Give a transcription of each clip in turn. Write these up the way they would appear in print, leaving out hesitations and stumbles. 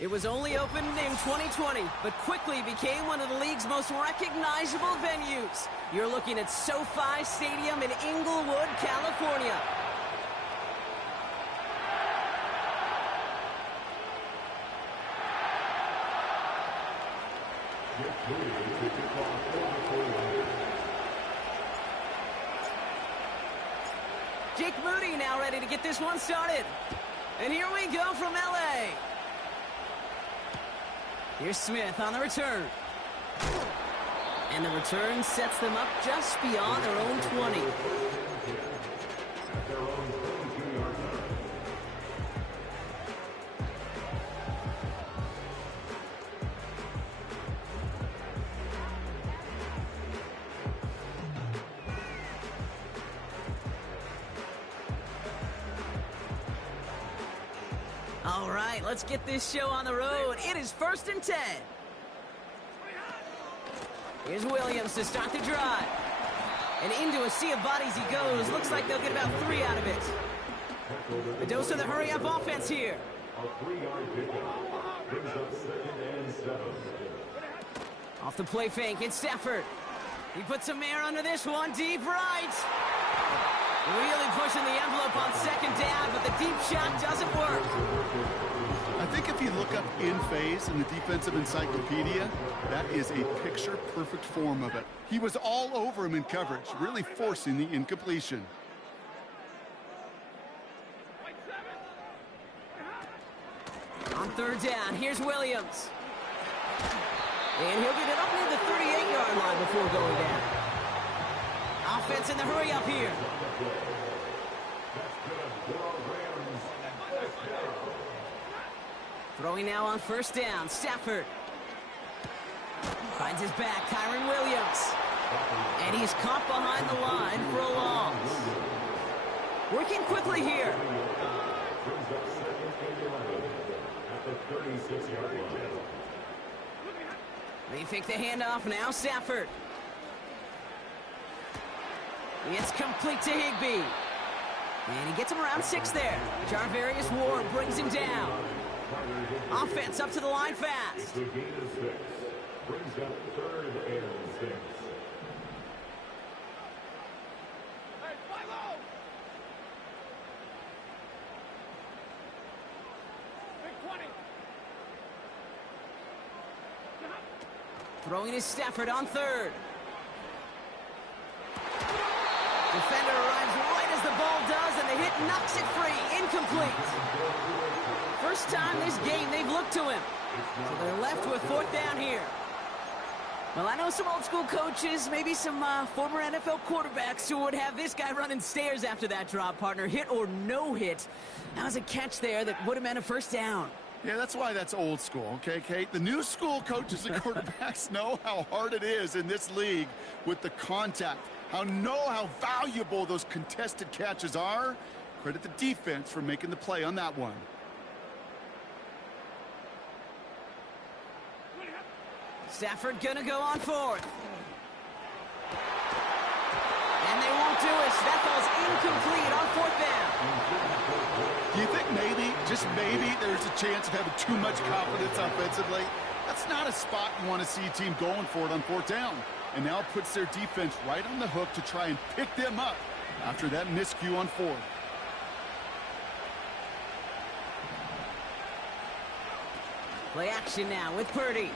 It was only opened in 2020, but quickly became one of the league's most recognizable venues. You're looking at SoFi Stadium in Inglewood, California. Jake Moody now ready to get this one started. And here we go from LA. Here's Smith on the return. And the return sets them up just beyond their own 20. All right, let's get this show on the road. It is 1st and 10. Here's Williams to start the drive. And into a sea of bodies he goes. Looks like they'll get about 3 out of it. A dose of the hurry-up offense here. Off the play fake, it's Stafford. He puts some air under this one, deep right. Really pushing the envelope on 2nd down, but the deep shot doesn't work. I think if you look up in phase in the defensive encyclopedia, that is a picture-perfect form of it. He was all over him in coverage, really forcing the incompletion. On 3rd down, here's Williams. And he'll get it up near the 38-yard line before going down. Offense in the hurry up here. Throwing now on 1st down, Stafford. Finds his back, Kyron Williams. And he's caught behind the line for a loss. Working quickly here. They fake the handoff now, Stafford. It's complete to Higbee. And he gets him around 6 there. Jarvarius Ward brings him down. Offense up to the line fast. Brings up 3rd and 6. Throwing his Stafford on 3rd. Defender arrives right as the ball does, and the hit knocks it free. Incomplete. First time this game they've looked to him. So they're left with 4th down here. Well, I know some old school coaches, maybe some former NFL quarterbacks who would have this guy running stairs after that drop, partner. Hit or no hit. That was a catch there that would have meant a 1st down. Yeah, that's why that's old school, okay, Kate? The new school coaches and quarterbacks know how hard it is in this league with the contact. How valuable those contested catches are. Credit the defense for making the play on that one. Stafford gonna go on 4th. And they won't do it. That ball's incomplete on 4th down. Do you think maybe, just maybe, there's a chance of having too much confidence offensively? That's not a spot you want to see a team going for it on 4th down. And now puts their defense right on the hook to try and pick them up after that miscue on 4th. Play action now with Purdy.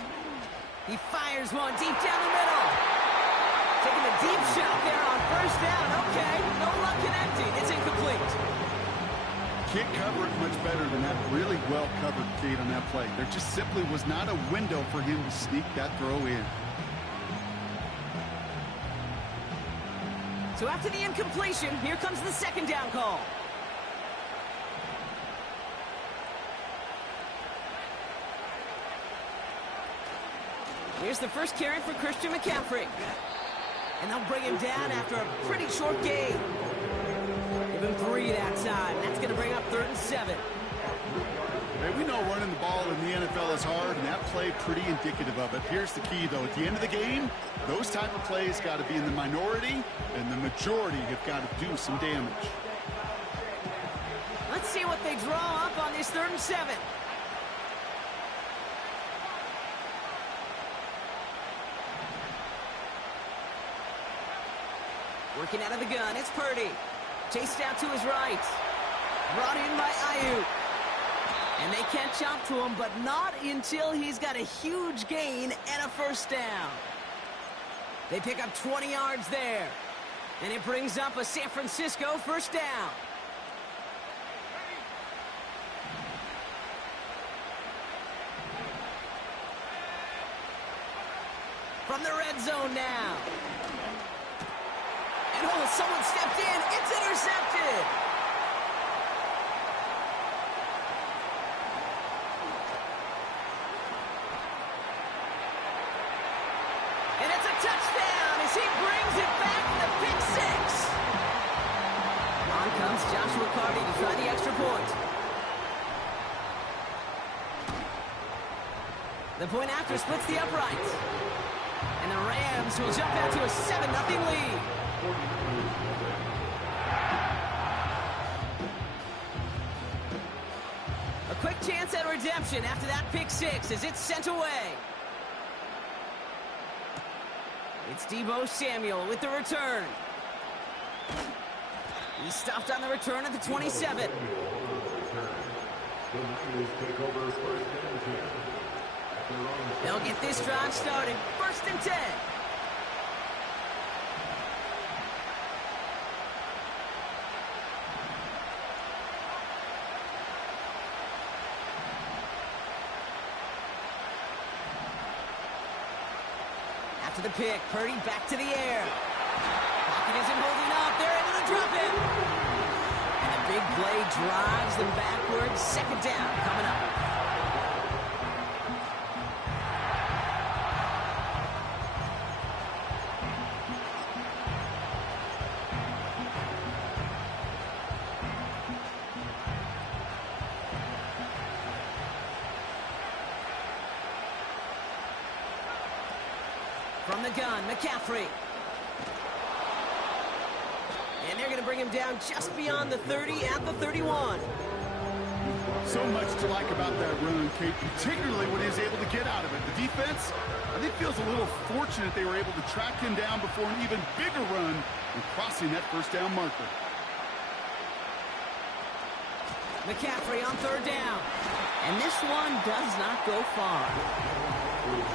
He fires one deep down the middle. Taking a deep shot there on 1st down. Okay, no luck connecting. It's incomplete. Can't cover it much better than that. Really well covered, Kate, on that play. There just simply was not a window for him to sneak that throw in. So after the incompletion, here comes the 2nd down call. Here's the first carry for Christian McCaffrey. And they'll bring him down after a pretty short game. Give him 3 that time. That's going to bring up 3rd and 7. Hey, we know running the ball in the NFL is hard, and that play pretty indicative of it. Here's the key, though. At the end of the game, those type of plays got to be in the minority, and the majority have got to do some damage. Let's see what they draw up on this 3rd and 7. Working out of the gun, it's Purdy. Chased out to his right. Brought in by Ayuk. And they catch up to him, but not until he's got a huge gain and a first down. They pick up 20 yards there. And it brings up a San Francisco first down. From the red zone now. And oh, someone stepped in. It's intercepted. And it's a touchdown as he brings it back to pick six. On comes Joshua Carty to try the extra point. The point after splits the uprights. And the Rams will jump out to a 7-0 lead. A quick chance at redemption after that pick six as it's sent away. It's Deebo Samuel with the return. He's stopped on the return at the 27. They'll get this drive started. 1st and 10. After the pick, Purdy back to the air. Pocket isn't holding up. They're able to drop him. And a big play drives them backwards. 2nd down coming up. From the gun, McCaffrey. And they're going to bring him down just beyond the 30 at the 31. So much to like about that run, Kate, particularly when he was able to get out of it. The defense, I think, feels a little fortunate they were able to track him down before an even bigger run and crossing that first down marker. McCaffrey on 3rd down. And this one does not go far.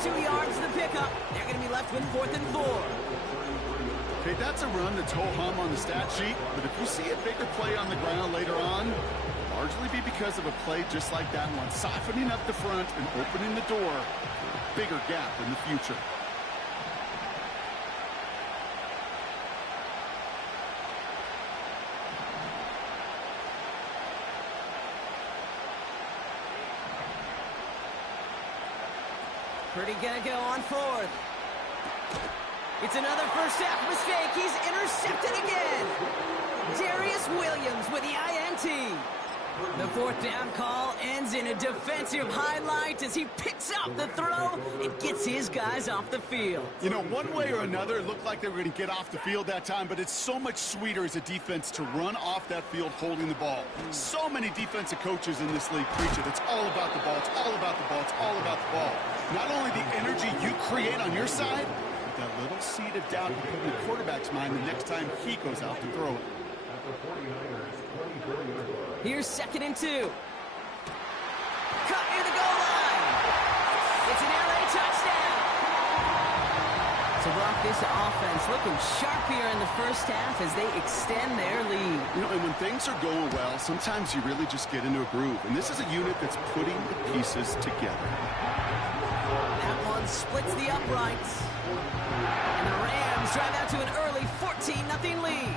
2 yards to the pickup. They're going to be left with 4th and 4. Okay, that's a run that's ho-hum on the stat sheet, but if you see a bigger play on the ground later on, it'll largely be because of a play just like that one, softening up the front and opening the door for a bigger gap in the future. Purdy gonna go on 4th. It's another first half mistake. He's intercepted again. Darius Williams with the INT. The 4th down call ends in a defensive highlight as he picks up the throw and gets his guys off the field. You know, one way or another, it looked like they were going to get off the field that time, but it's so much sweeter as a defense to run off that field holding the ball. So many defensive coaches in this league preach it. It's all about the ball. It's all about the ball. It's all about the ball. Not only the energy you create on your side, but that little seed of doubt you put in the quarterback's mind the next time he goes out to throw it. Here's 2nd and 2. Cut near the goal line. It's an LA touchdown. So Brock, this offense looking sharp here in the first half as they extend their lead. You know, and when things are going well, sometimes you really just get into a groove. And this is a unit that's putting the pieces together. That one splits the uprights. And the Rams drive out to an early 14-0 lead.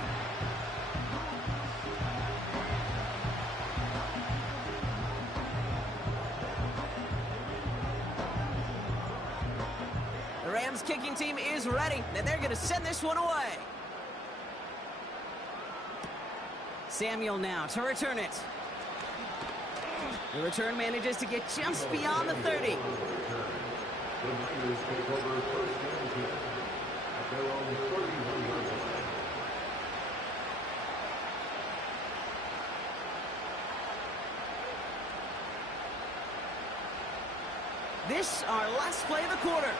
The Rams kicking team is ready, and they're going to send this one away. Samuel now to return it. The return manages to get just beyond the 30. This our last play of the quarter.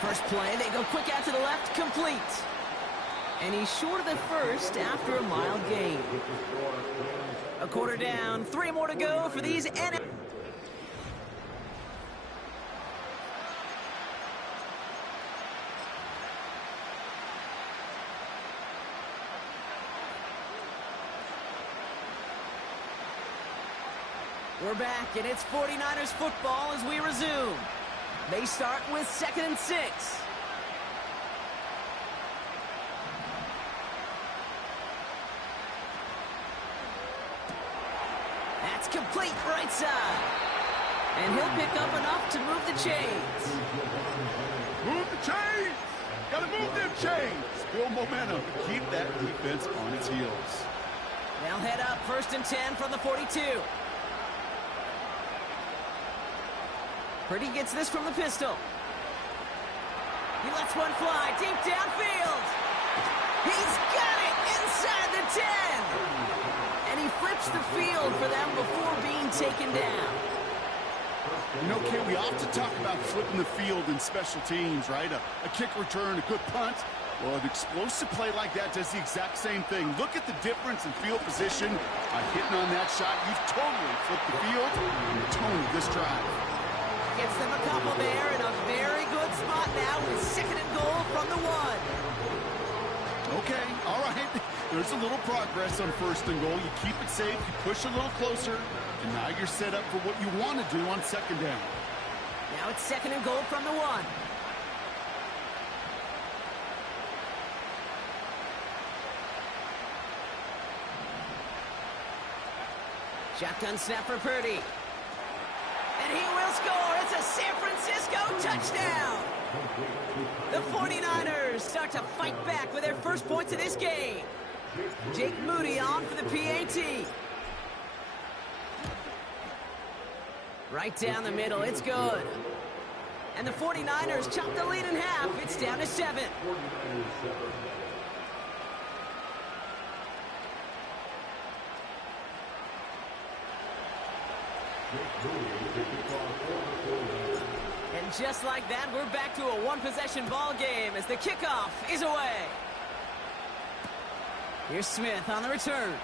First play, they go quick out to the left, complete. And he's short of the first after a mild gain. A quarter down, 3 more to go for these NFL. We're back, and it's 49ers football as we resume. They start with 2nd and 6. That's complete right side. And he'll pick up enough to move the chains. Move the chains! Gotta move them chains! Build momentum. Keep that defense on its heels. They'll head up 1st and 10 from the 42. Purdy gets this from the pistol. He lets one fly deep downfield. He's got it inside the 10. And he flips the field for them before being taken down. You know, Kay, we often talk about flipping the field in special teams, right? A kick return, a good punt. Well, an explosive play like that does the exact same thing. Look at the difference in field position. By hitting on that shot, you've totally flipped the field and the tone of this drive. Gets them a couple there in a very good spot now with 2nd and goal from the 1. Okay, all right. There's a little progress on 1st and goal. You keep it safe, you push a little closer, and now you're set up for what you want to do on 2nd down. Now it's 2nd and goal from the 1. Shotgun snap for Purdy. And he will score. It's a San Francisco touchdown. The 49ers start to fight back with their first points of this game. Jake Moody on for the PAT. Right down the middle. It's good. And the 49ers chop the lead in half. It's down to 7. And just like that, we're back to a one-possession ball game as the kickoff is away. Here's Smith on the return.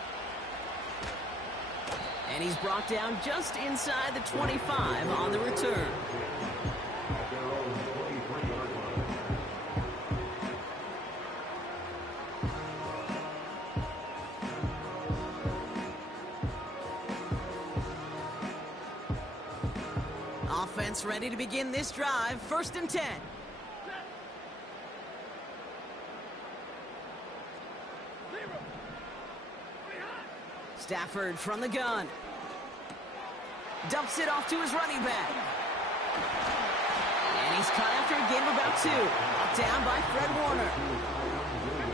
And he's brought down just inside the 25 on the return. Offense ready to begin this drive. 1st and 10. Stafford from the gun. Dumps it off to his running back. And he's caught after a gain of about 2. Brought down by Fred Warner.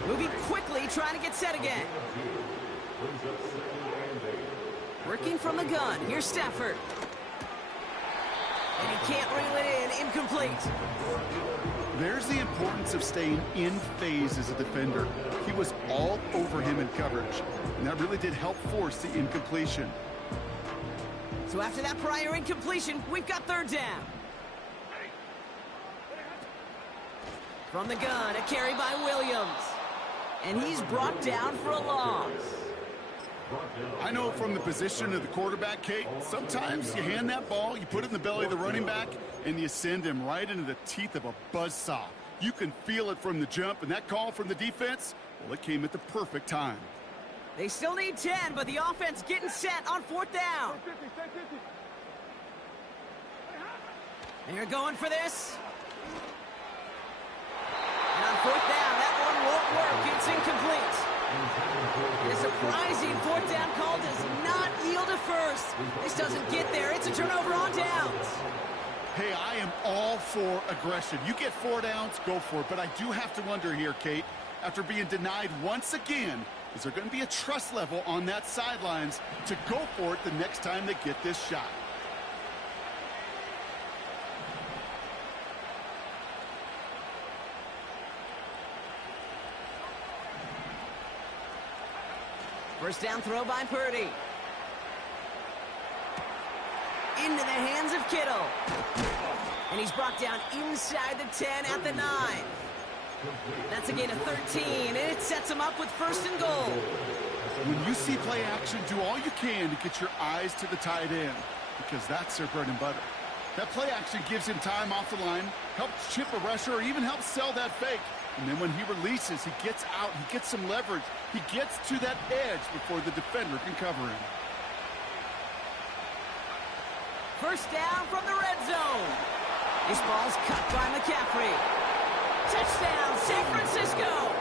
Moving quickly, trying to get set again. Working from the gun. Here's Stafford. And he can't reel it in. Incomplete. There's the importance of staying in phase as a defender. He was all over him in coverage, and that really did help force the incompletion. So after that prior incompletion, we've got 3rd down. From the gun, a carry by Williams. And he's brought down for a loss. I know from the position of the quarterback, Kate, sometimes you hand that ball, you put it in the belly of the running back, and you send him right into the teeth of a buzzsaw. You can feel it from the jump, and that call from the defense, well, it came at the perfect time. They still need 10, but the offense getting set on 4th down. And you're going for this. And on 4th down, that one won't work. It's incomplete. And a surprising 4th down call does not yield a first. This doesn't get there. It's a turnover on downs. Hey, I am all for aggression. You get 4 downs, go for it. But I do have to wonder here, Kate, after being denied once again, is there going to be a trust level on that sidelines to go for it the next time they get this shot? First down throw by Purdy. Into the hands of Kittle. And And he's brought down inside the 10 at the 9. That's a gain of 13, and it sets him up with 1st and goal. When you see play action, do all you can to get your eyes to the tight end, because that's their bread and butter. That play action gives him time off the line, helps chip a rusher, or even helps sell that fake. And then when he releases, he gets out, he gets some leverage. He gets to that edge before the defender can cover him. First down from the red zone. This ball's cut by McCaffrey. Touchdown, San Francisco.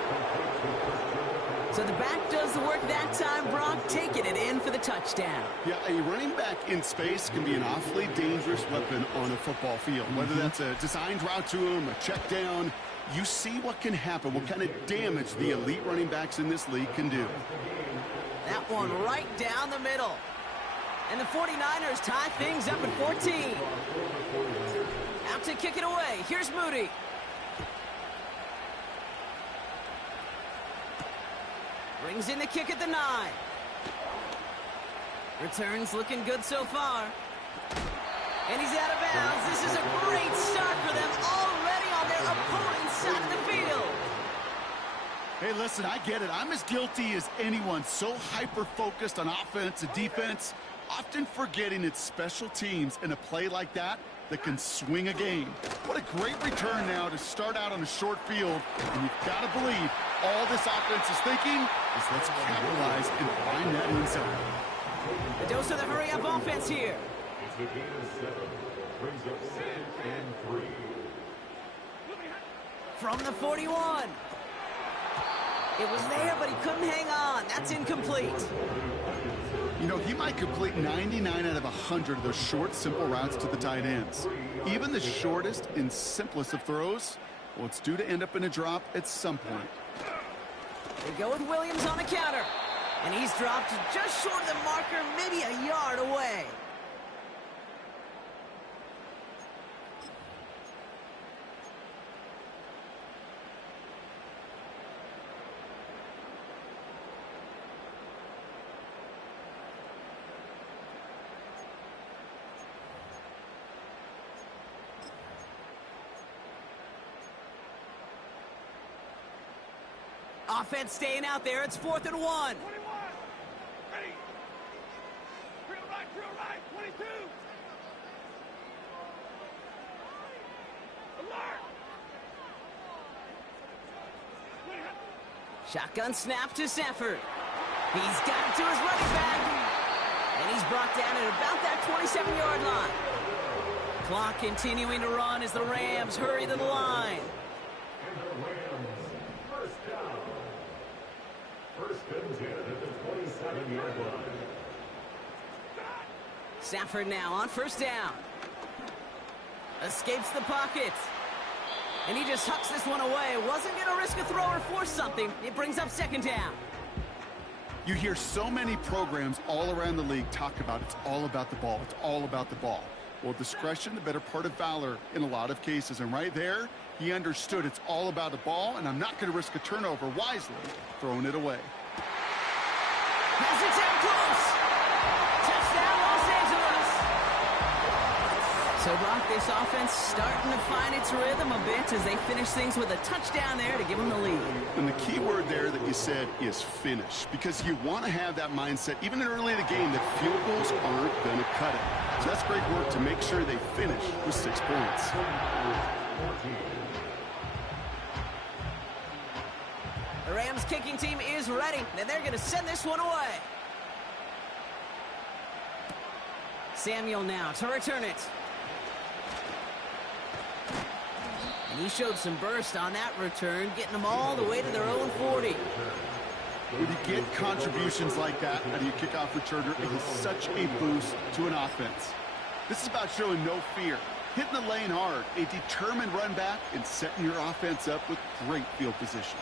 So the back does the work that time, Brock, taking it in for the touchdown. Yeah, a running back in space can be an awfully dangerous weapon on a football field. Whether that's a designed route to him, a check down, you see what can happen, what kind of damage the elite running backs in this league can do. That one right down the middle. And the 49ers tie things up at 14. Out to kick it away. Here's Moody. Brings in the kick at the 9. Returns looking good so far. And he's out of bounds. This is a great start for them, already on their opponent's side of the field. Hey, listen, I get it. I'm as guilty as anyone. So hyper-focused on offense and defense, often forgetting it's special teams in a play like that that can swing a game. What a great return now to start out on a short field. And you've got to believe all this offense is thinking is let's capitalize and find that end zone. The dose of the hurry-up offense here. It's the gain of 7. Brings up 2nd and 3. From the 41. It was there, but he couldn't hang on. That's incomplete. You know, he might complete 99 out of 100 of those short, simple routes to the tight ends. Even the shortest and simplest of throws, well, it's due to end up in a drop at some point. They go with Williams on the counter. And he's dropped just short of the marker, maybe a yard away. Offense staying out there. It's 4th and 1. 21. Ready. Drill right, 22. Alert. Shotgun snap to Sanford. He's got it to his running back. And he's brought down at about that 27-yard line. Clock continuing to run as the Rams hurry to the line. And the Rams, first down. 1st and 10 at the 27-yard line. Sanford now on 1st down. Escapes the pocket. And he just hucks this one away. Wasn't going to risk a throw or force something. It brings up 2nd down. You hear so many programs all around the league talk about it's all about the ball. It's all about the ball. Well, discretion, the better part of valor in a lot of cases. And right there, he understood it's all about the ball, and I'm not going to risk a turnover wisely, throwing it away. Has it down close. Touchdown, Los Angeles. So, Brock, this offense starting to find its rhythm a bit as they finish things with a touchdown there to give them the lead. And the key word there that you said is finish, because you want to have that mindset, even early in the game, that field goals aren't going to cut it. So that's great work to make sure they finish with 6 points. The Rams kicking team is ready, and they're going to send this one away. Samuel now to return it. And he showed some burst on that return, getting them all the way to their own 40. When you get contributions like that out of your kickoff returner, it is such a boost to an offense. This is about showing no fear, hitting the lane hard, a determined run back, and setting your offense up with great field position.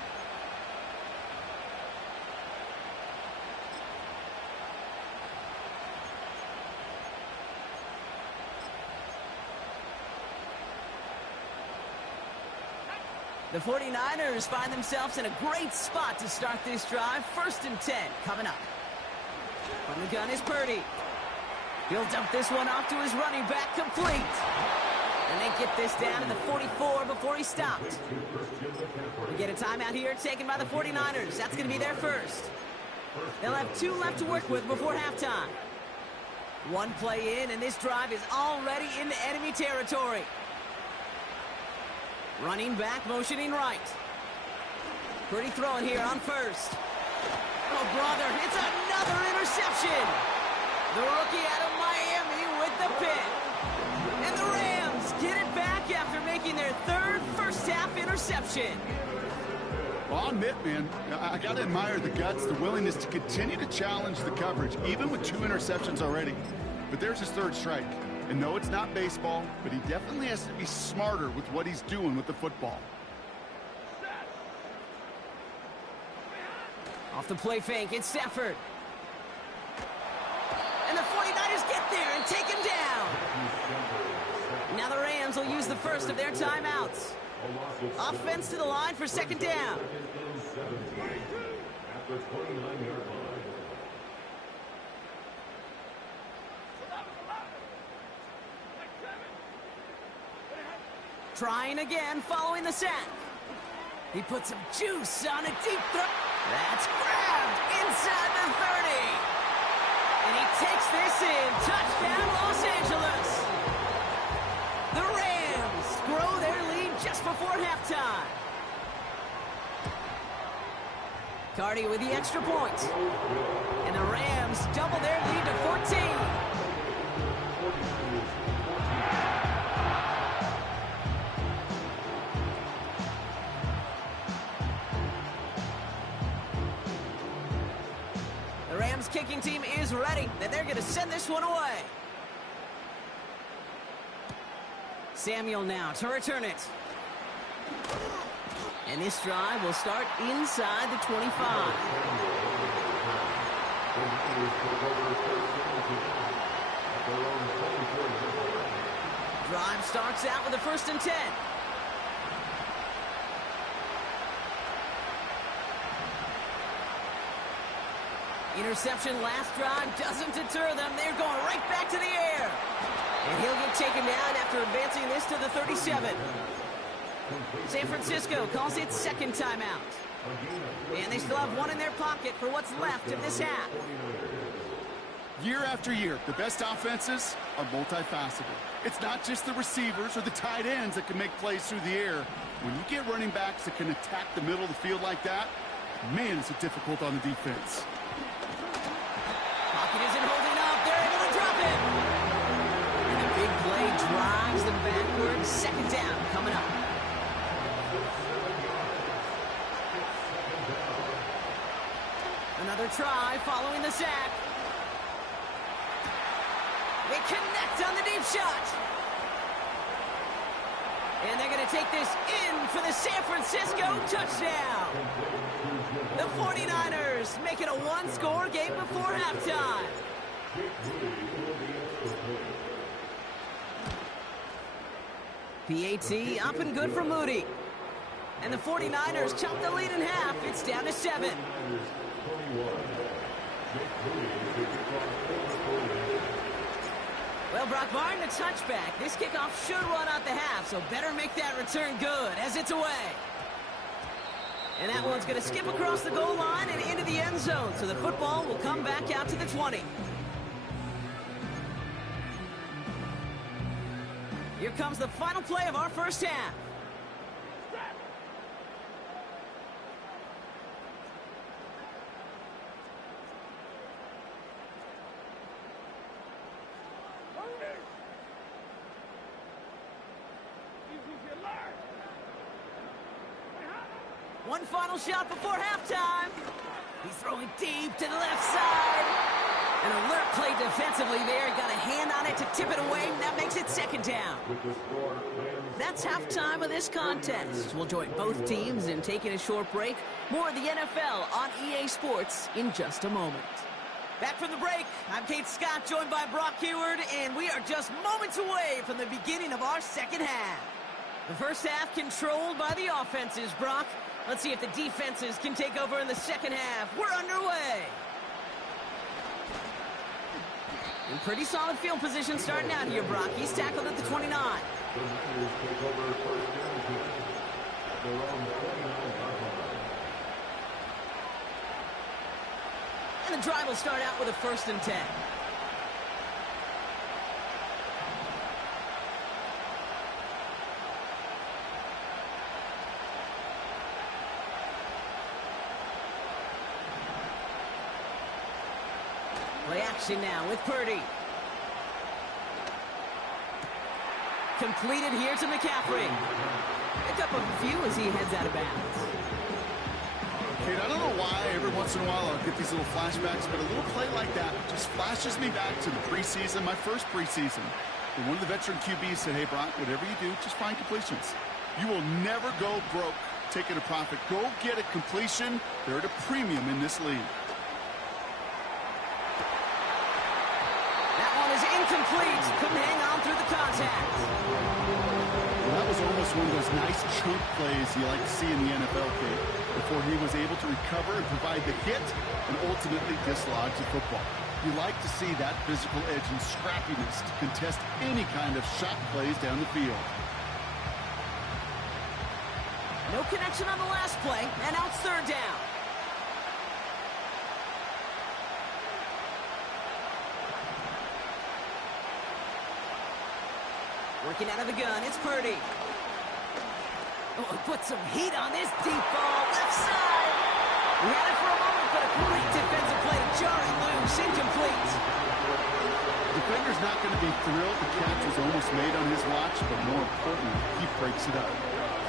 The 49ers find themselves in a great spot to start this drive. 1st and 10 coming up. From the gun is Purdy. He'll dump this one off to his running back, complete. And they get this down to the 44 before he stopped. We get a timeout here taken by the 49ers. That's going to be their first. They'll have 2 left to work with before halftime. 1 play in, and this drive is already into enemy territory. Running back, motioning right. Pretty throw in here on first. Oh, brother, it's another interception. The rookie out of Miami with the pick. And the Rams get it back after making their 3rd first-half interception. Well, I'll admit, man, I got to admire the guts, the willingness to continue to challenge the coverage, even with 2 interceptions already. But there's his 3rd strike. And no, it's not baseball, but he definitely has to be smarter with what he's doing with the football. Off the play fake, it's Stafford. And the 49ers get there and take him down. Now the Rams will use the first of their timeouts. Offense to the line for 2nd down. Trying again following the sack. He puts some juice on a deep throw. That's grabbed inside the 30. And he takes this in. Touchdown, Los Angeles. The Rams grow their lead just before halftime. Cardi with the extra point. And the Rams double their lead to 14. The Rams kicking team is ready, and they're going to send this one away. Samuel now to return it. And this drive will start inside the 25. Drive starts out with a 1st and 10. Interception last drive doesn't deter them. They're going right back to the air. And he'll get taken down after advancing this to the 37. San Francisco calls it 2nd timeout. And they still have 1 in their pocket for what's left of this half. Year after year, the best offenses are multifaceted. It's not just the receivers or the tight ends that can make plays through the air. When you get running backs that can attack the middle of the field like that, man, it's difficult on the defense. Pocket isn't holding up. They're able to drop it. And the big play drives them backwards. 2nd down coming up. Another try following the sack. They connect on the deep shot. And they're going to take this in for the San Francisco touchdown. The 49ers make it a 1-score game before halftime. PAT up and good for Moody. And the 49ers chop the lead in half. It's down to 7. Well, Brock, barring the touchback, this kickoff should run out the half, so better make that return good as it's away. And that one's going to skip across the goal line and into the end zone, so the football will come back out to the 20. Here comes the final play of our first half. One final shot before halftime. He's throwing deep to the left side. An alert play defensively there. Got a hand on it to tip it away. That makes it 2nd down. That's halftime of this contest. We'll join both teams in taking a short break. More of the NFL on EA Sports in just a moment. Back from the break, I'm Kate Scott, joined by Brock Heward, and we are just moments away from the beginning of our second half. The first half controlled by the offenses, Brock. Let's see if the defenses can take over in the second half. We're underway. In pretty solid field position starting out here, Brock. He's tackled at the 29. The Niners take over first down 10 at their own 29-yard line. And the drive will start out with a 1st and 10. Play action now with Purdy. Completed here to McCaffrey. Pick up a few as he heads out of bounds. Kid, I don't know why every once in a while I'll get these little flashbacks, but a little play like that just flashes me back to the preseason, my first preseason. And one of the veteran QBs said, hey, Brock, whatever you do, just find completions. You will never go broke taking a profit. Go get a completion. They're at a premium in this league. That one is incomplete. Couldn't hang on through the contact. Well, that was almost one of those nice chunk plays you like to see in the NFL, Kate, before he was able to recover and provide the hit and ultimately dislodge the football. You like to see that physical edge and scrappiness to contest any kind of shot plays down the field. No connection on the last play, and now it's 3rd down. Working out of the gun, it's Purdy. Oh, put some heat on this deep ball, left side. We had it for a moment, but a great defensive play, jarring loose, incomplete. Defender's not going to be thrilled the catch was almost made on his watch, but more importantly, he breaks it up.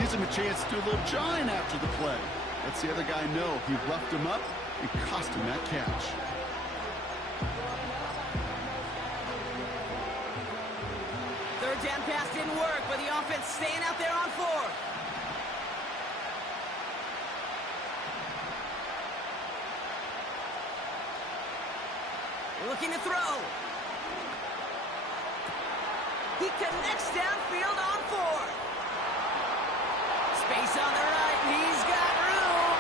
Gives him a chance to do a little jawing after the play. Lets the other guy know he roughed him up and cost him that catch. Third down pass didn't work, but the offense staying out there on 4th. Looking to throw. He connects downfield on 4th. Space on the right, and he's got room.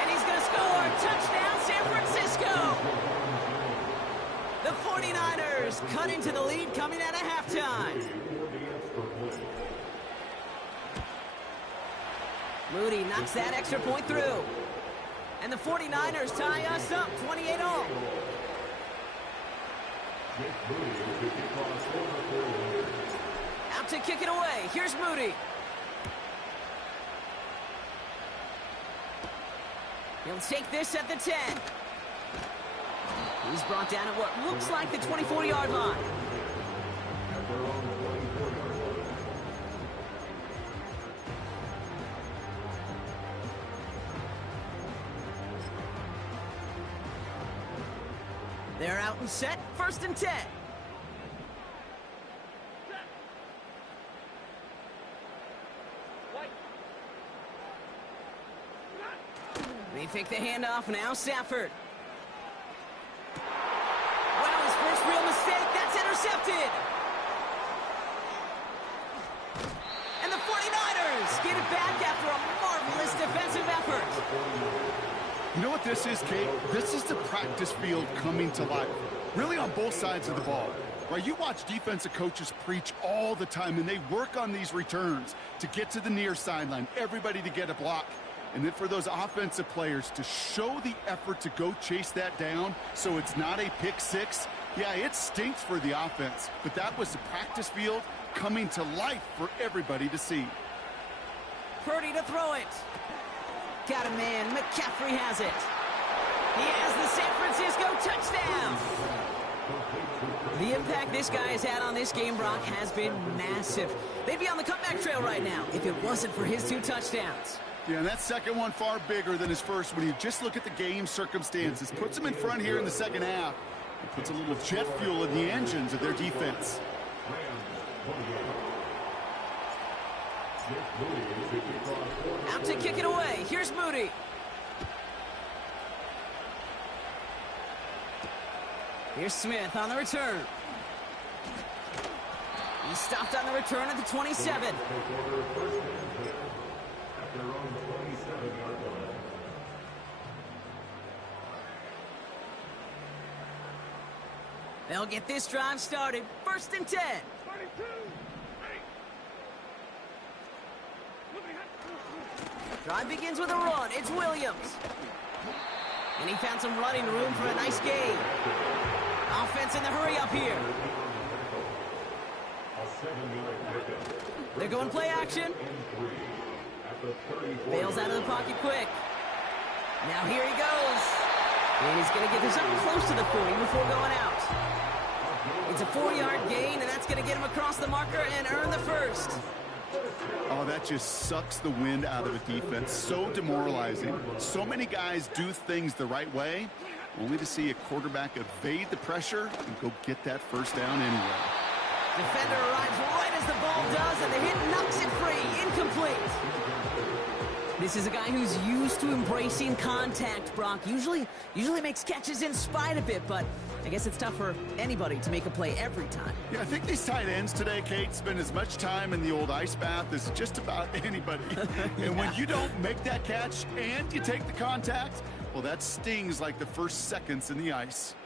And he's going to score. Touchdown, San Francisco. The 49ers cut into the lead coming out of halftime. Moody knocks that extra point through. And the 49ers tie us up 28-all. Out to kick it away. Here's Moody. He'll take this at the 10. He's brought down at what looks like the 24-yard line. They're out and set. 1st and 10. They fake the handoff. Now Stafford. Wow, his first real mistake. That's intercepted. And the 49ers get it back after a marvelous defensive effort. You know what this is, Kate? This is the practice field coming to life. Really on both sides of the ball. Right? You watch defensive coaches preach all the time, and they work on these returns to get to the near sideline, everybody to get a block. And then for those offensive players to show the effort to go chase that down so it's not a pick six, yeah, it stinks for the offense. But that was the practice field coming to life for everybody to see. Purdy to throw it. Got a man. McCaffrey has it. He has the San Francisco touchdown. The impact this guy has had on this game, Brock, has been massive. They'd be on the comeback trail right now if it wasn't for his 2 touchdowns. Yeah, and that second one far bigger than his first when you just look at the game circumstances. Puts him in front here in the second half. It puts a little jet fuel in the engines of their defense. Out to kick it away. Here's Moody. Here's Smith on the return. He stopped on the return at the 27. They'll get this drive started. 1st and 10. Drive begins with a run. It's Williams. And he found some running room for a nice gain. Offense in the hurry up here. They're going play action. Bails out of the pocket quick. Now here he goes. And he's going to get this up close to the 40 before going out. It's a 4-yard gain, and that's going to get him across the marker and earn the first. Oh, that just sucks the wind out of a defense. So demoralizing. So many guys do things the right way, only to see a quarterback evade the pressure and go get that first down anyway. Defender arrives right as the ball does, and the hit knocks it free. Incomplete. This is a guy who's used to embracing contact, Brock. Usually makes catches in spite of it, but I guess it's tough for anybody to make a play every time. Yeah, I think these tight ends today, Kate, spend as much time in the old ice bath as just about anybody. And when you don't make that catch and you take the contact, well, that stings like the first seconds in the ice.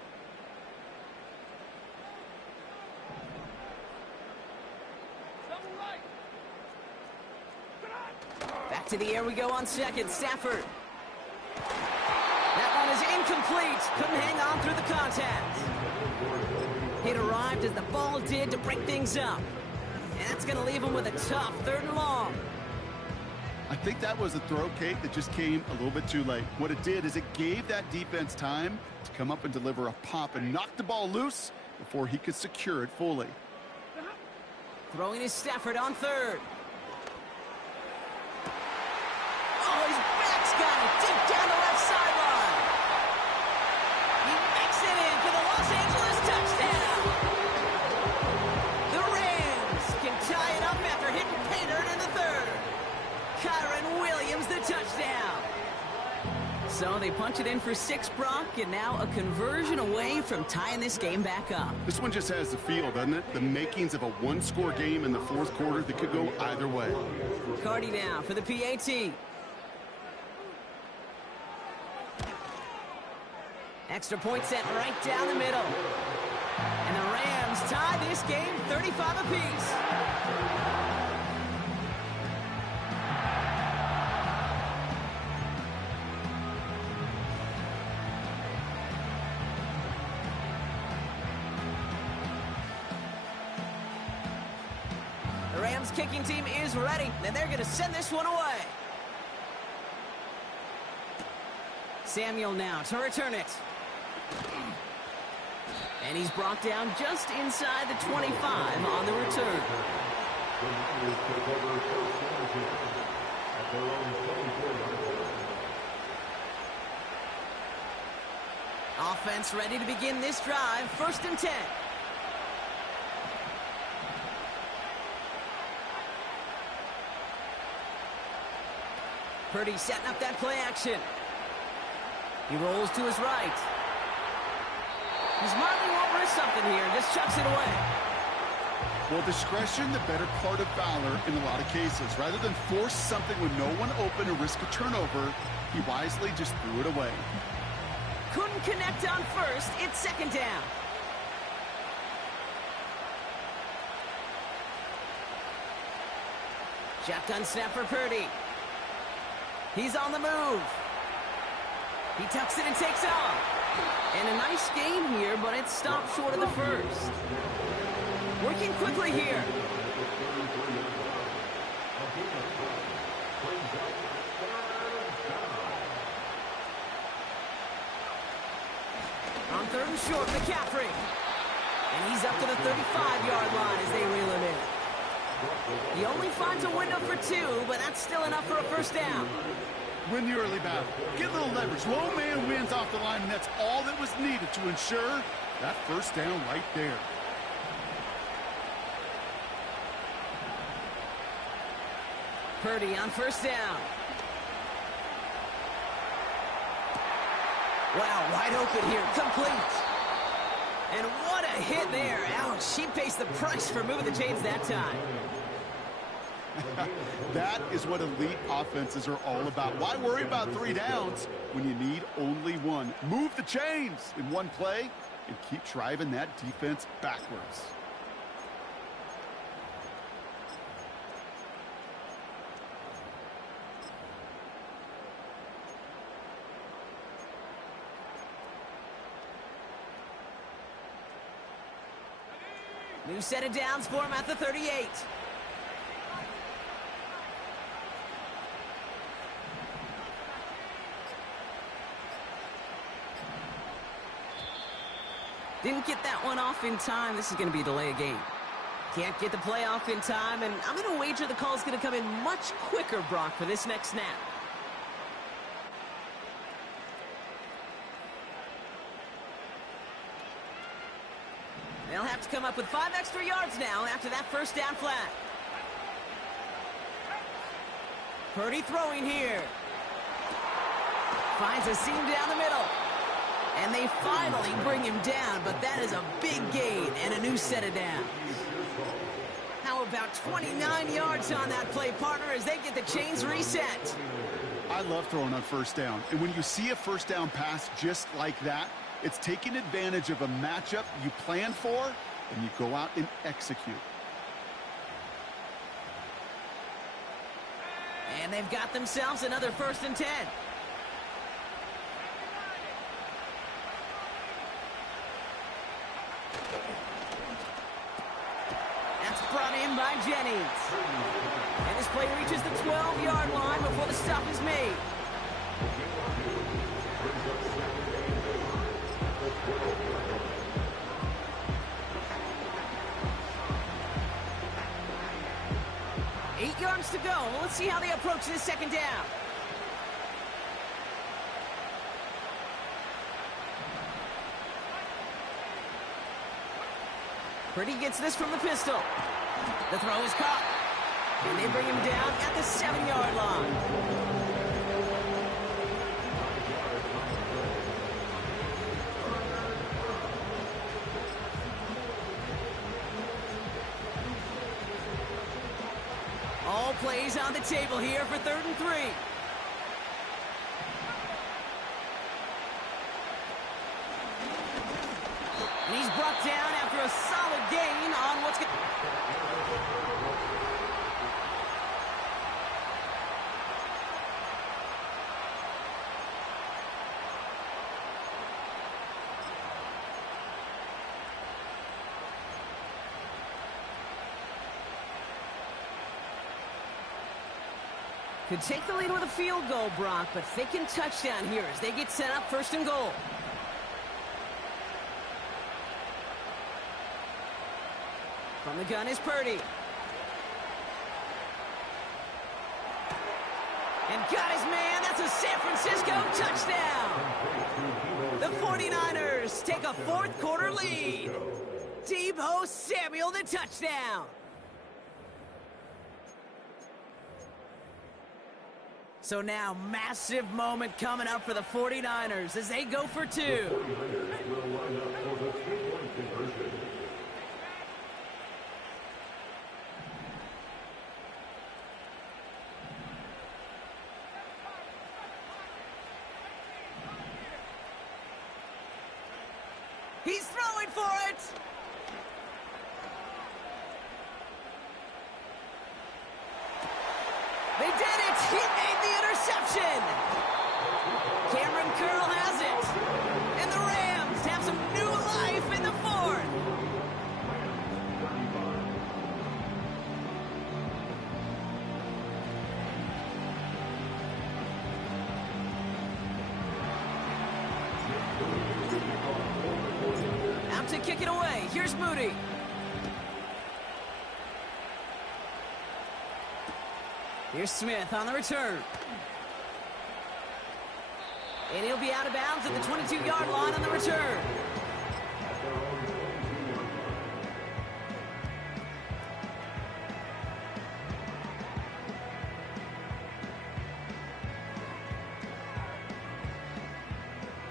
Back to the air we go on second. Stafford. That one is incomplete. Couldn't hang on through the contact. It arrived as the ball did to break things up. And that's going to leave him with a tough 3rd and long. I think that was a throw, Kate, that just came a little bit too late. What it did is it gave that defense time to come up and deliver a pop and knock the ball loose before he could secure it fully. Throwing is Stafford on 3rd. Oh, his back's got it deep down the left sideline. He makes it in for the Los Angeles touchdown. The Rams can tie it up after hitting pay dirt in the 3rd. Kyron Williams the touchdown. So they punch it in for 6, Brock, and now a conversion away from tying this game back up. This one just has the feel, doesn't it? The makings of a one-score game in the 4th quarter that could go either way. Cardi now for the PAT. Extra point set right down the middle. And the Rams tie this game 35 apiece. The Rams kicking team is ready, and they're going to send this one away. Samuel now to return it. And he's brought down just inside the 25 on the return. Offense ready to begin this drive. 1st and 10. Purdy setting up that play action. He rolls to his right. He smartly won't risk something here and just chucks it away. Well, discretion, the better part of valor in a lot of cases. Rather than force something with no one open and risk a turnover, he wisely just threw it away. Couldn't connect on 1st. It's 2nd down. Shotgun snap for Purdy. He's on the move. He tucks it and takes off. And a nice gain here, but it stopped short of the 1st. Working quickly here. On 3rd and short, McCaffrey. And he's up to the 35-yard line as they reel him in. He only finds a window for 2, but that's still enough for a 1st down. Win the early battle. Get a little leverage. Low man wins off the line, and that's all that was needed to ensure that 1st down right there. Purdy on 1st down. Wow, wide open here. Complete. And what a hit there. Ouch, she pays the price for moving the chains that time. That is what elite offenses are all about. Why worry about 3 downs when you need only 1? Move the chains in one play and keep driving that defense backwards. New set of downs for him at the 38. Didn't get that one off in time. This is going to be a delay of game. Can't get the play off in time, and I'm going to wager the call's going to come in much quicker, Brock, for this next snap. They'll have to come up with 5 extra yards now after that first down flag. Purdy throwing here. Finds a seam down the middle. And they finally bring him down, but that is a big gain and a new set of downs. How about 29 yards on that play, partner, as they get the chains reset? I love throwing on first down. And when you see a first down pass just like that, it's taking advantage of a matchup you planned for, and you go out and execute. And they've got themselves another 1st and 10. That's brought in by Jennings. And this play reaches the 12-yard line before the stop is made. Eight yards to go. Let's see how they approach this second down. Purdy gets this from the pistol. The throw is caught. And they bring him down at the 7-yard line. All plays on the table here for 3rd and 3. And he's brought down after a solid gain on what's going to... Could take the lead with a field goal, Brock, but thinking touchdown here as they get set up 1st and goal. From the gun is Purdy. And got his man. That's a San Francisco touchdown. The 49ers take a 4th quarter lead. Deebo Samuel, the touchdown. So now, massive moment coming up for the 49ers as they go for 2. The 49ers will line up for the 3-point conversion. He's throwing for it. They did it. He made the interception. Cameron Curl has it. And the Rams have some new life in the 4th. Out to kick it away. Here's Moody. Here's Smith on the return. And he'll be out of bounds at the 22-yard line on the return.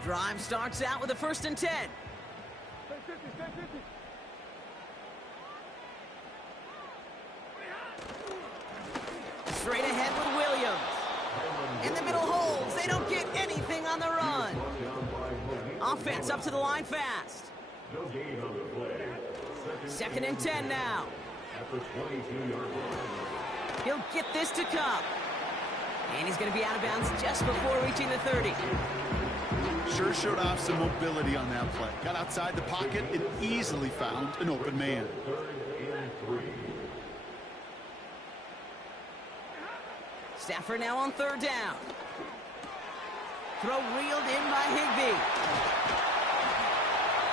Drive starts out with a 1st and 10. Stay 50, stay 50. Straight ahead with Williams. In the middle holds. They don't get anything on the run. Offense up to the line fast. No gain on the play. 2nd and 10 now. At the 22-yard line. He'll get this to Cup. And he's going to be out of bounds just before reaching the 30. Sure showed off some mobility on that play. Got outside the pocket and easily found an open man. Stafford now on third down. Throw reeled in by Higbee.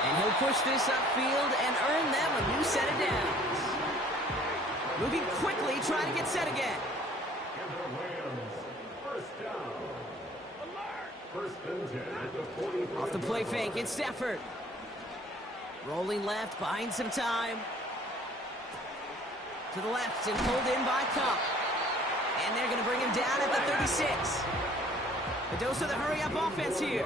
And he'll push this upfield and earn them a new set of downs. Moving quickly, trying to get set again. Off the play fake, it's Stafford. Rolling left, buying some time. To the left and pulled in by Cup. And they're going to bring him down at the 36. A dose of the hurry-up offense here.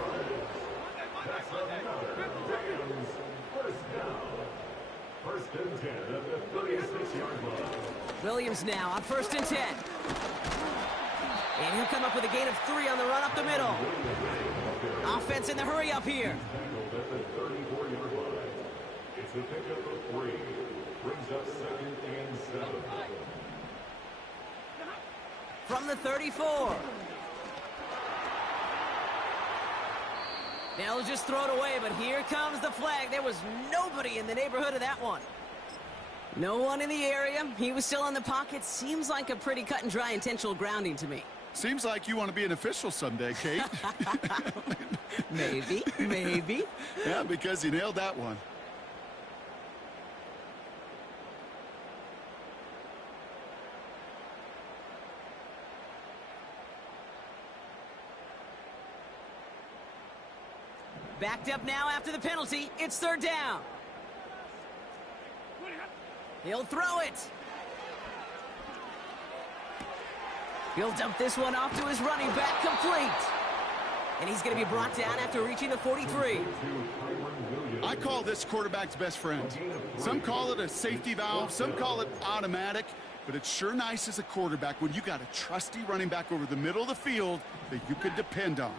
First and 10 at the 36-yard line. Williams now on 1st and 10. And he'll come up with a gain of 3 on the run up the middle. Offense in the hurry-up here. At the 34-yard line. It's a pickup of 3. Brings up 2nd and 7. From the 34. They'll just throw it away, but here comes the flag. There was nobody in the neighborhood of that one. No one in the area. He was still in the pocket. Seems like a pretty cut and dry intentional grounding to me. Seems like you want to be an official someday, Kate. Maybe, maybe. Yeah, because you nailed that one. Backed up now after the penalty. It's third down. He'll throw it. He'll dump this one off to his running back, complete. And he's going to be brought down after reaching the 43. I call this quarterback's best friend. Some call it a safety valve, some call it automatic, but it's sure nice as a quarterback when you got a trusty running back over the middle of the field that you could depend on.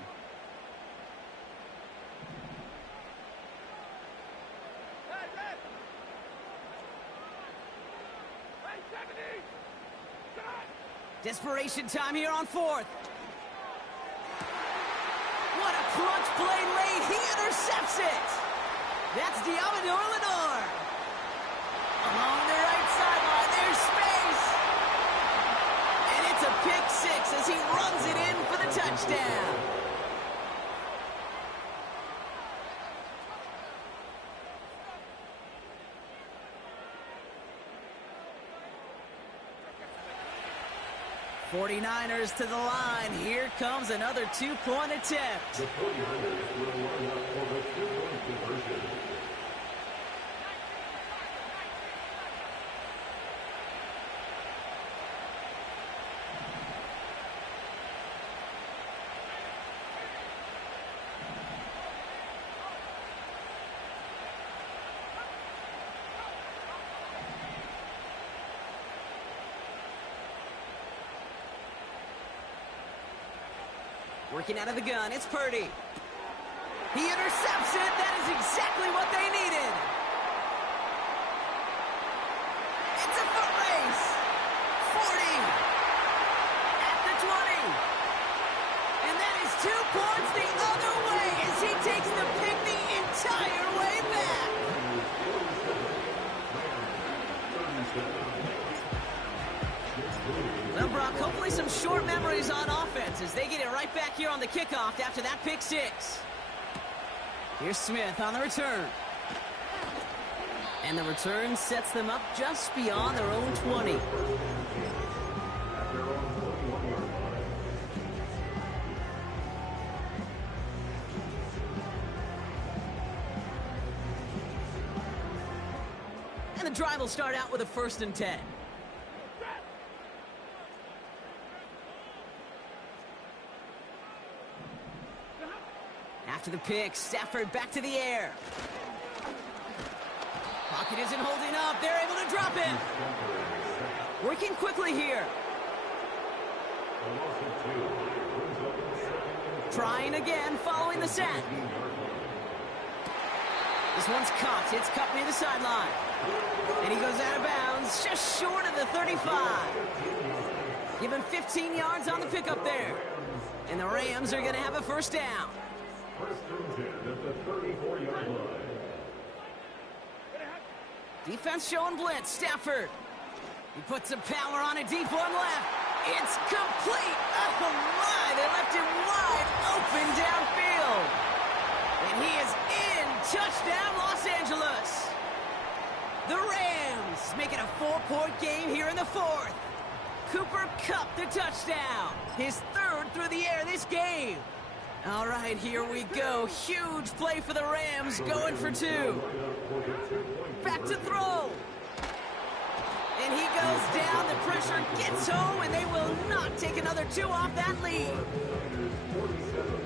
Desperation time here on 4th. What a crunch play late. He intercepts it. That's Diamador Lenore. Along the right sideline, there's space. And it's a pick 6 as he runs it in for the touchdown. '49ers to the line. Here comes another 2-point attempt. The 49ers will line up for the 2-point conversion. Working out of the gun, it's Purdy. He intercepts it. That is exactly what they needed. It's a foot race. 40. At the 20. And that is 2 points the other way as he takes the pick the entire way back. Well, Brock, hopefully some short memories on offense as they get it right back here on the kickoff after that pick 6. Here's Smith on the return. And the return sets them up just beyond their own 20. And the drive will start out with a 1st and 10. After the pick, Stafford back to the air. Pocket isn't holding up. They're able to drop it. Working quickly here. Trying again, following the sack. This one's caught. It's Cup near the sideline. And he goes out of bounds, just short of the 35. Given 15 yards on the pickup there. And the Rams are going to have a 1st down. First and 10 at the 34-yard line. Defense showing blitz. Stafford. He puts some power on a deep one left. It's complete. Oh, my. They left him wide open downfield. And he is in. Touchdown, Los Angeles. The Rams make it a 4-point game here in the fourth. Cooper Kupp the touchdown. His third through the air this game. All right, here we go. Huge play for the Rams, going for 2. Back to throw. And he goes down. The pressure gets home, and they will not take another 2 off that lead. 47,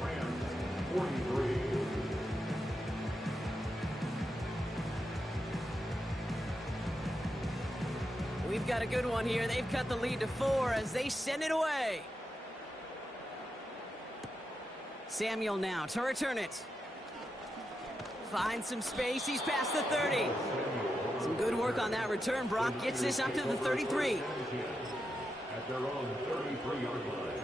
Rams 43. We've got a good one here. They've cut the lead to 4 as they send it away. Samuel now to return it. Finds some space. He's past the 30. Some good work on that return. Brock gets this up to the 33. At their own 33-yard line.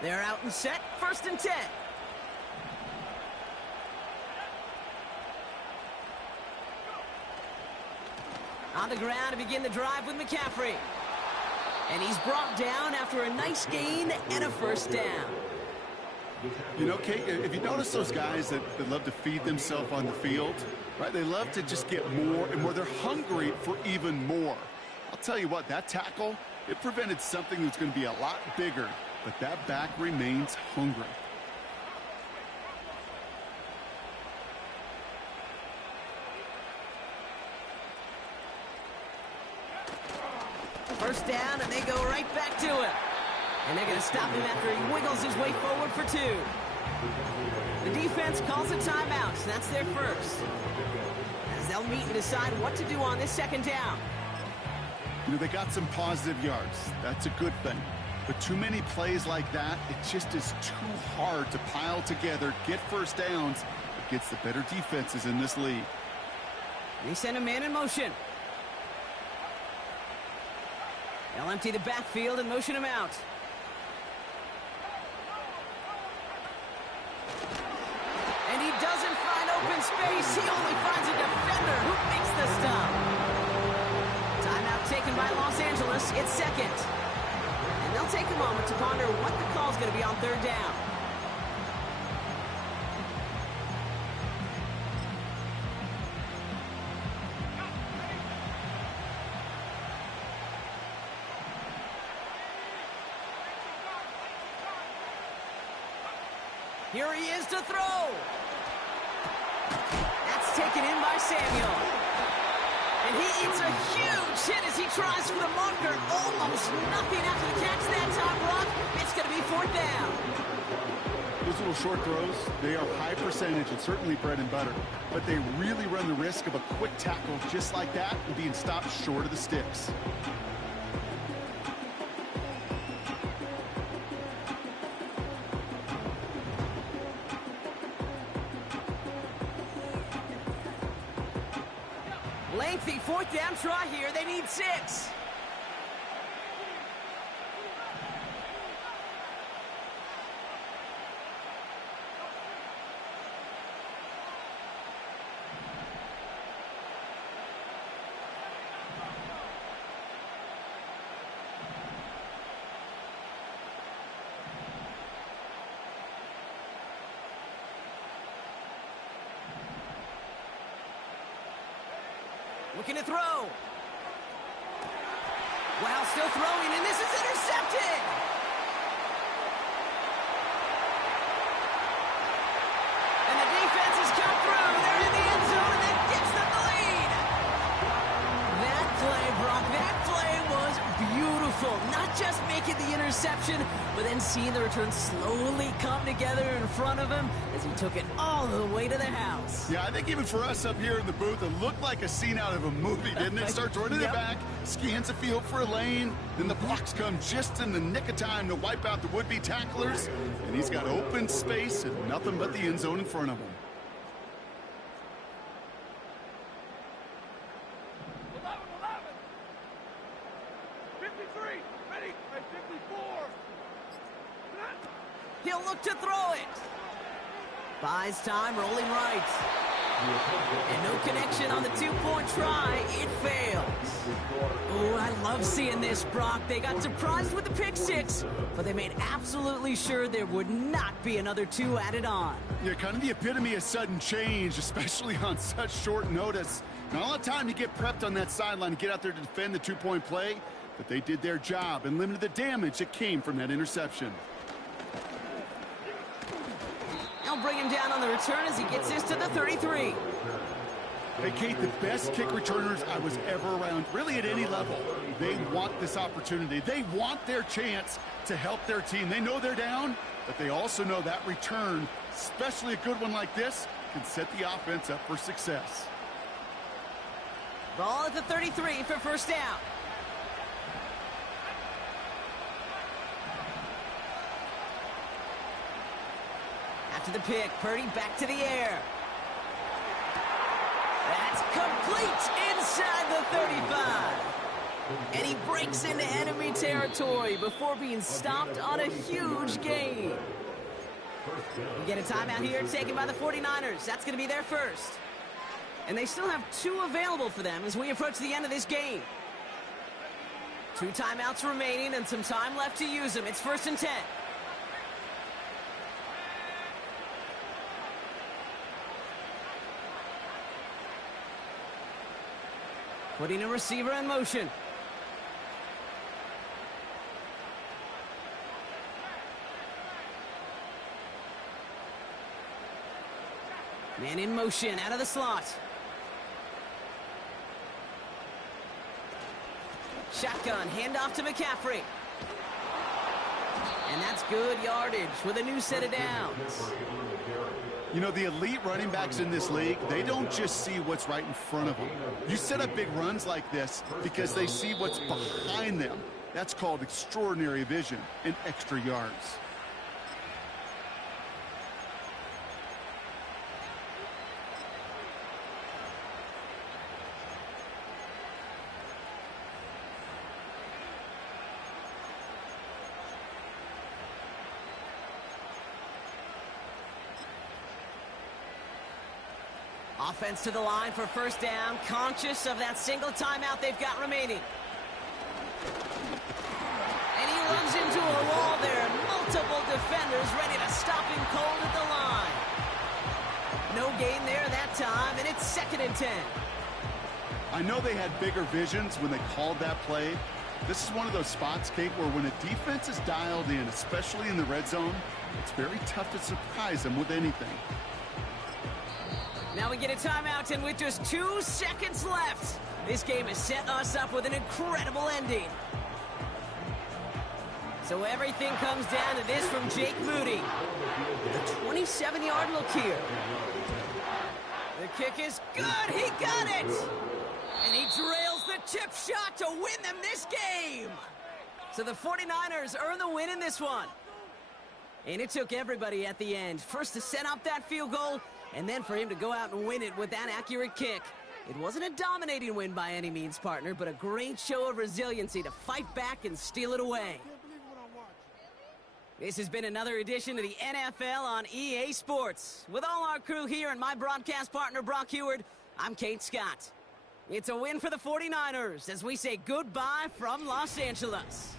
They're out and set. First and 10. On the ground to begin the drive with McCaffrey. And he's brought down after a nice gain and a first down. You know, Kate, if you notice those guys that love to feed themselves on the field, right? They love to just get more and more. They're hungry for even more. I'll tell you what, that tackle, it prevented something that's going to be a lot bigger, but that back remains hungry. First down, and they go right back to him. And they're going to stop him after he wiggles his way forward for 2. The defense calls a timeout. So that's their first. As they'll meet and decide what to do on this second down. You know, they got some positive yards. That's a good thing. But too many plays like that, it just is too hard to pile together, get first downs against the better defenses in this league. They send a man in motion. They'll empty the backfield and motion him out. And he doesn't find open space. He only finds a defender who makes the stop. Timeout taken by Los Angeles. It's second. And they'll take a moment to ponder what the call's going to be on third down. Here he is to throw. That's taken in by Samuel. And he eats a huge hit as he tries for the marker. Almost nothing after the catch that time, Brock. It's going to be fourth down. Those little short throws, they are high percentage and certainly bread and butter. But they really run the risk of a quick tackle just like that and being stopped short of the sticks. Lengthy fourth down try here. They need 6. Looking to throw. Wow, still throwing, and this is intercepted. And the defense has come through. They're in the end zone, and that gets them the lead. That play, Brock, that play was beautiful. Not just making the interception, but then seeing the return slowly come together in front of him as he took it all the way to the house. Yeah, I think even for us up here in the booth, it looked like a scene out of a movie, didn't it? Starts running it back, scans the field for a lane, then the blocks come just in the nick of time to wipe out the would-be tacklers, and he's got open space and nothing but the end zone in front of him. 53. Ready? At 54. He'll look to throw it. Buys time, rolling right. And no connection on the two-point try. It fails. Oh, I love seeing this, Brock. They got surprised with the pick six, but they made absolutely sure there would not be another two added on. Yeah, kind of the epitome of sudden change, especially on such short notice. Not a lot of time to get prepped on that sideline and get out there to defend the two-point play, but they did their job and limited the damage that came from that interception. They'll bring him down on the return as he gets this to the 33. Hey, Kate, the best kick returners I was ever around, really at any level. They want this opportunity. They want their chance to help their team. They know they're down, but they also know that return, especially a good one like this, can set the offense up for success. Ball at the 33 for first down. After the pick, Purdy back to the air. That's complete inside the 35. And he breaks into enemy territory before being stopped on a huge gain. We get a timeout here taken by the 49ers. That's going to be their first. And they still have two available for them as we approach the end of this game. 2 timeouts remaining and some time left to use them. It's 1st and 10. Putting a receiver in motion. Man in motion, out of the slot. Shotgun, handoff to McCaffrey. And that's good yardage with a new set of downs. You know, the elite running backs in this league, they don't just see what's right in front of them. You set up big runs like this because they see what's behind them. That's called extraordinary vision and extra yards. Offense to the line for first down, conscious of that single timeout they've got remaining. And he runs into a wall there. Multiple defenders ready to stop him cold at the line. No gain there that time, and it's 2nd and 10. I know they had bigger visions when they called that play. This is one of those spots, Kate, where when a defense is dialed in, especially in the red zone, it's very tough to surprise them with anything. Now we get a timeout, and with just 2 seconds left, this game has set us up with an incredible ending. So everything comes down to this from Jake Moody. The 27-yard look here. The kick is good. He got it. And he drills the chip shot to win them this game. So the 49ers earn the win in this one. And it took everybody at the end. First to set up that field goal, and then for him to go out and win it with that accurate kick. It wasn't a dominating win by any means, partner, but a great show of resiliency to fight back and steal it away. This has been another edition of the NFL on EA Sports. With all our crew here and my broadcast partner, Brock Heward, I'm Kate Scott. It's a win for the 49ers as we say goodbye from Los Angeles.